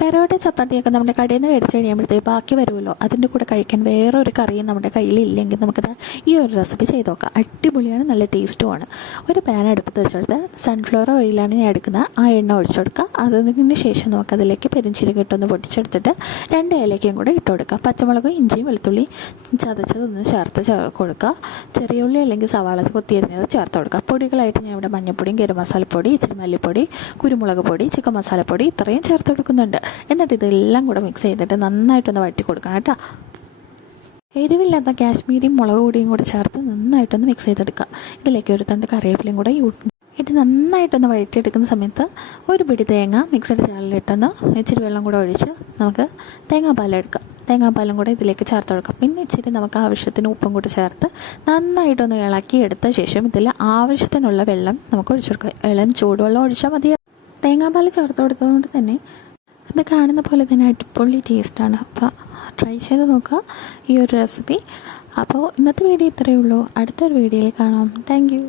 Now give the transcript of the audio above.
പെറോട്ട ചപ്പാത്തിയൊക്കെ നമ്മുടെ കടയിൽ നിന്ന് മേടിച്ച് കഴിയുമ്പോഴത്തേക്ക് ബാക്കി വരുമല്ലോ, അതിൻ്റെ കൂടെ കഴിക്കാൻ വേറൊരു കറിയും നമ്മുടെ കയ്യിലില്ലെങ്കിൽ നമുക്കത് ഈ ഒരു റെസിപ്പി ചെയ്ത് നോക്കാം. അടിപൊളിയാണ്, നല്ല ടേസ്റ്റുമാണ്. ഒരു പാൻ അടുപ്പത്ത് വെച്ചെടുത്ത് സൺഫ്ലവർ ഓയിലാണ് ഞാൻ എടുക്കുന്നത്. ആ എണ്ണ ഒഴിച്ചു കൊടുക്കുക. അതിന് ശേഷം നമുക്കതിലേക്ക് പെരിഞ്ചീരകം ഇട്ടൊന്ന് പൊട്ടിച്ചെടുത്തിട്ട് 2 ഏലക്കയും കൂടെ ഇട്ട് കൊടുക്കുക. പച്ചമുളകും ഇഞ്ചിയും വെളുത്തുള്ളി ചതച്ചതൊന്ന് ചേർത്ത് കൊടുക്കുക. ചെറിയ ഉള്ളി അല്ലെങ്കിൽ സവാള കൊത്തിയരിഞ്ഞത് ചേർത്ത് കൊടുക്കുക. പൊടികളായിട്ട് ഞാൻ ഇവിടെ മഞ്ഞൾപ്പൊടിയും ഗരം മസാലപ്പൊടി, ഇച്ചിരി മല്ലിപ്പൊടി, കുരുമുളക് പൊടി, ചിക്കൻ മസാലപ്പൊടി ഇത്രയും ചേർത്ത് കൊടുക്കുന്നുണ്ട്. എന്നിട്ട് ഇതെല്ലാം കൂടെ മിക്സ് ചെയ്തിട്ട് നന്നായിട്ടൊന്ന് വഴറ്റി കൊടുക്കണം കേട്ടോ. എരിവില്ലാത്ത കാശ്മീരി മുളക് പൊടിയും കൂടെ ചേർത്ത് നന്നായിട്ടൊന്ന് മിക്സ് ചെയ്തെടുക്കുക. ഇതിലേക്ക് ഒരു തണ്ട് കറിവേപ്പിലയും കൂടെ ഇട്ട് നന്നായിട്ടൊന്ന് വഴറ്റിയെടുക്കുന്ന സമയത്ത് ഒരു പിടി തേങ്ങ മിക്സഡ് ജാറിലിട്ടൊന്ന് ഇച്ചിരി വെള്ളം കൂടെ ഒഴിച്ച് നമുക്ക് തേങ്ങാപ്പാലെടുക്കാം. തേങ്ങാപ്പാലും കൂടെ ഇതിലേക്ക് ചേർത്ത് കൊടുക്കാം. പിന്നെ ഇച്ചിരി നമുക്ക് ആവശ്യത്തിന് ഉപ്പും കൂടി ചേർത്ത് നന്നായിട്ടൊന്ന് ഇളക്കിയെടുത്ത ശേഷം ഇതിൽ ആവശ്യത്തിനുള്ള വെള്ളം നമുക്ക് ഒഴിച്ചു കൊടുക്കാം. ഇളം ചൂടുവെള്ളം ഒഴിച്ചാൽ മതി. തേങ്ങാപ്പാൽ ചേർത്ത് കൊടുത്തതുകൊണ്ട് തന്നെ അത് കാണുന്ന പോലെ തന്നെ അടിപൊളി ടേസ്റ്റാണ്. അപ്പോൾ ട്രൈ ചെയ്ത് നോക്കുക ഈ ഒരു റെസിപ്പി. അപ്പോൾ ഇന്നത്തെ വീഡിയോ ഇത്രയേ ഉള്ളൂ. അടുത്തൊരു വീഡിയോയിൽ കാണാം. Thank you.